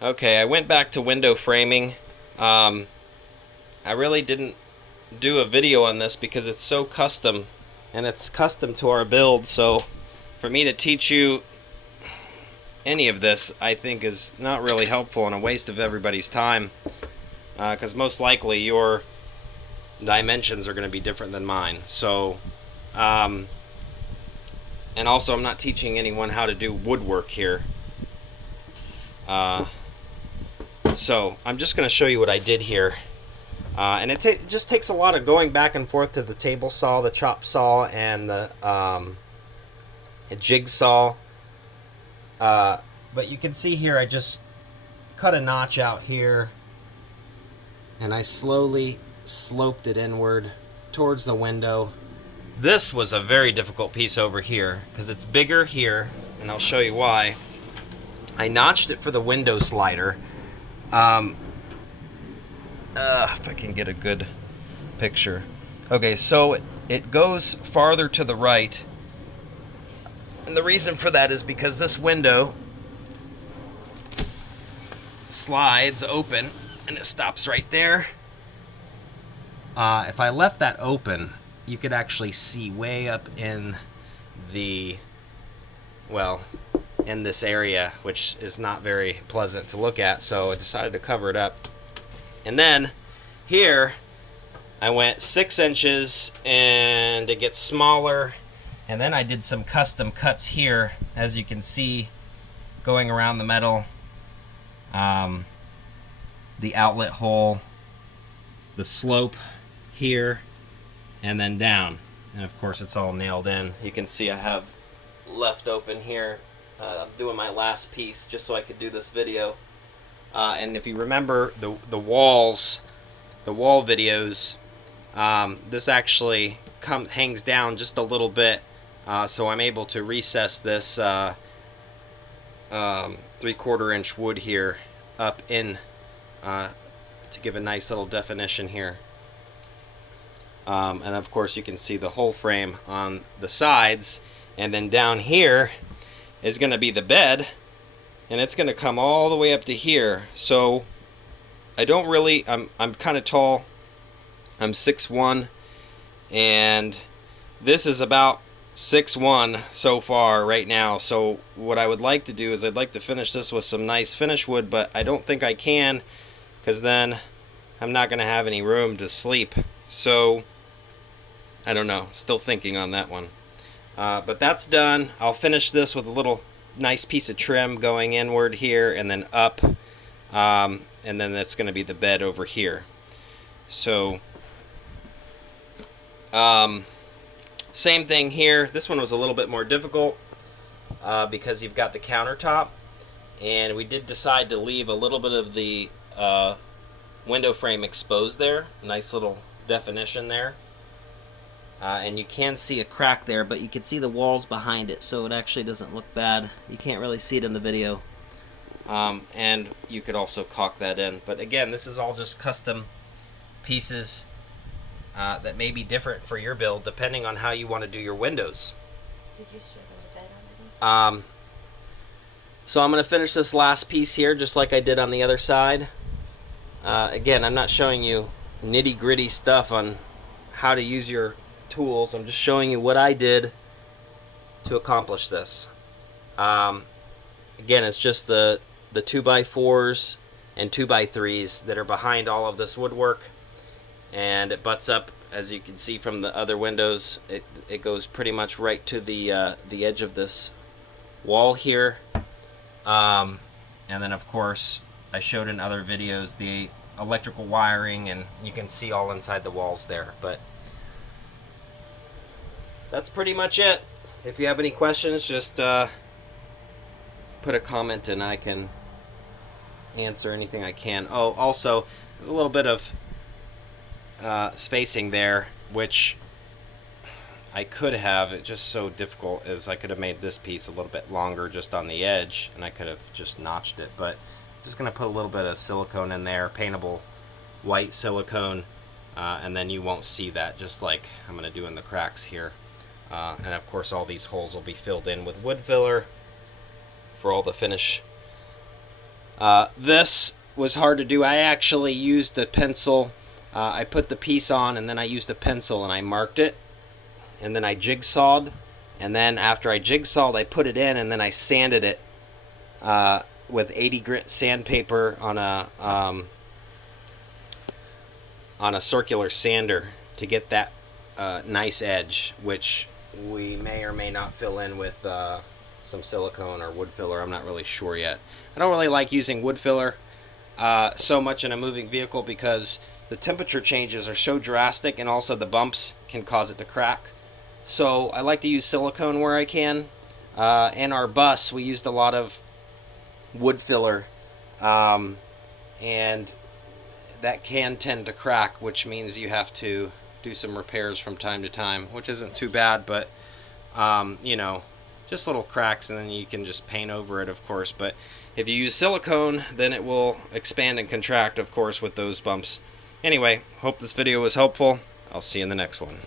Okay, I went back to window framing. I really didn't do a video on this because it's so custom, and it's custom to our build, so for me to teach you any of this, I think is not really helpful and a waste of everybody's time, because most likely your dimensions are going to be different than mine. So, and also I'm not teaching anyone how to do woodwork here. So I'm just going to show you what I did here. And it just takes a lot of going back and forth to the table saw, the chop saw, and the jigsaw. But you can see here I just cut a notch out here, and I slowly sloped it inward towards the window. This was a very difficult piece over here because it's bigger here, and I'll show you why. I notched it for the window slider. If I can get a good picture. Okay, so it goes farther to the right. And the reason for that is because this window slides open and it stops right there. If I left that open, you could actually see way up in in this area, which is not very pleasant to look at, so I decided to cover it up. And then here I went 6 inches and it gets smaller, and then I did some custom cuts here, as you can see, going around the metal, the outlet hole, the slope here, and then down. And of course it's all nailed in. You can see I have left open here. I'm doing my last piece just so I could do this video. And if you remember the wall videos, this actually hangs down just a little bit, so I'm able to recess this 3/4 inch wood here up in to give a nice little definition here. And of course you can see the whole frame on the sides, and then down here is going to be the bed, and it's going to come all the way up to here. So I don't really, I'm kind of tall. I'm 6'1", and this is about 6'1" so far right now. So what I would like to do is I'd like to finish this with some nice finish wood, but I don't think I can, because then I'm not going to have any room to sleep. So I don't know, still thinking on that one. But that's done. I'll finish this with a little nice piece of trim going inward here and then up, and then that's going to be the bed over here. So same thing here. This one was a little bit more difficult because you've got the countertop, and we did decide to leave a little bit of the window frame exposed there. Nice little definition there. And you can see a crack there, but you can see the walls behind it, so it actually doesn't look bad. You can't really see it in the video. And you could also caulk that in. But again, this is all just custom pieces that may be different for your build, depending on how you want to do your windows. Did you show the bed already? So I'm going to finish this last piece here, just like I did on the other side. Again, I'm not showing you nitty-gritty stuff on how to use your tools. I'm just showing you what I did to accomplish this. Again, it's just the 2x4s and 2x3s that are behind all of this woodwork, and it butts up, as you can see from the other windows. It goes pretty much right to the edge of this wall here, and then of course I showed in other videos the electrical wiring, and you can see all inside the walls there. But that's pretty much it. If you have any questions, just put a comment and I can answer anything I can. Oh, also, there's a little bit of spacing there, which I could have. It's just so difficult, as I could have made this piece a little bit longer just on the edge, and I could have just notched it. But I'm just going to put a little bit of silicone in there, paintable white silicone, and then you won't see that, just like I'm going to do in the cracks here. And of course all these holes will be filled in with wood filler for all the finish This was hard to do. I actually used a pencil. I put the piece on, and then I used a pencil and I marked it, and then I jigsawed, and then after I jigsawed, I put it in, and then I sanded it with 80 grit sandpaper on a circular sander to get that nice edge, which we may or may not fill in with some silicone or wood filler. I'm not really sure yet. I don't really like using wood filler so much in a moving vehicle because the temperature changes are so drastic, and also the bumps can cause it to crack. So I like to use silicone where I can. In our bus, we used a lot of wood filler, and that can tend to crack, which means you have to do some repairs from time to time, which isn't too bad, but you know, just little cracks, and then you can just paint over it, of course. But if you use silicone, then it will expand and contract, of course, with those bumps. Anyway, hope this video was helpful. I'll see you in the next one.